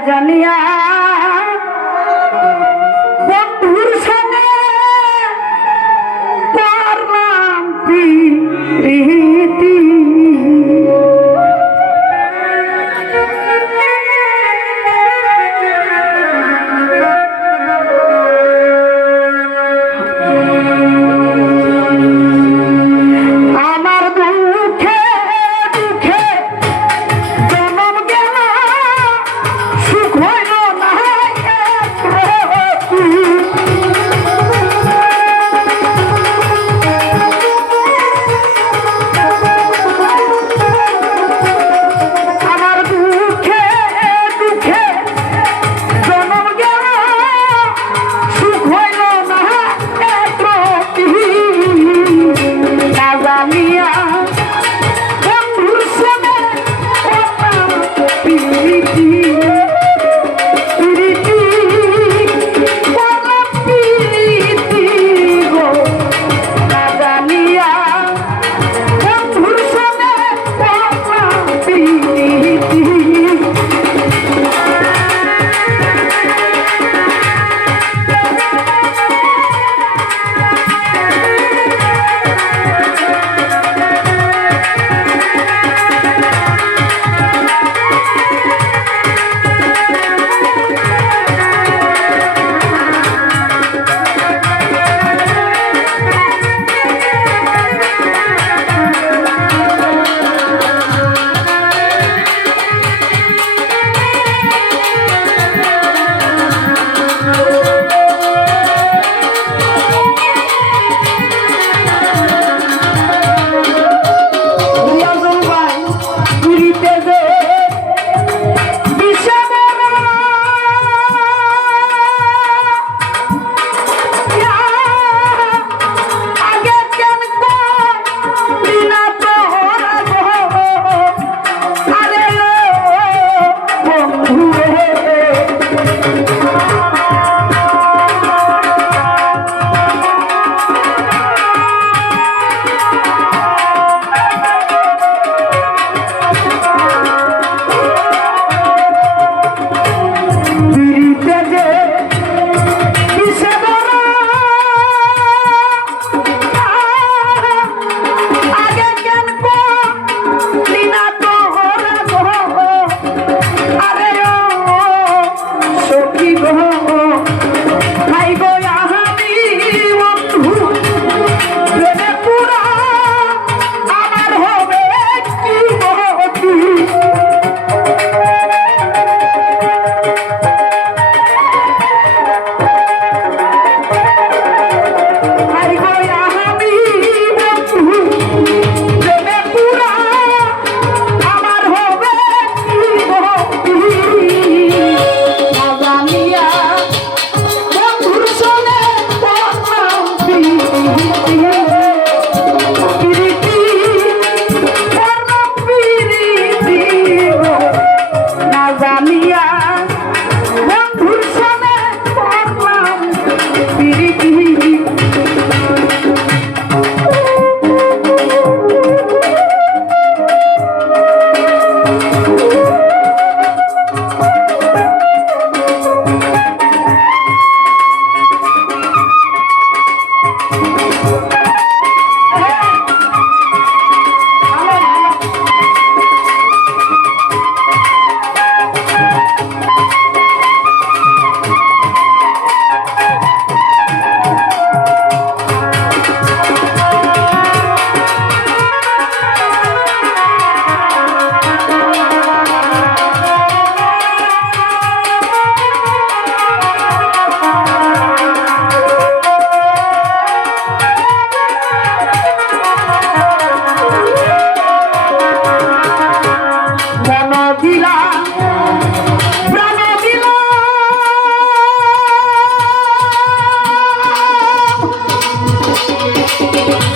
জানিয়া ওরে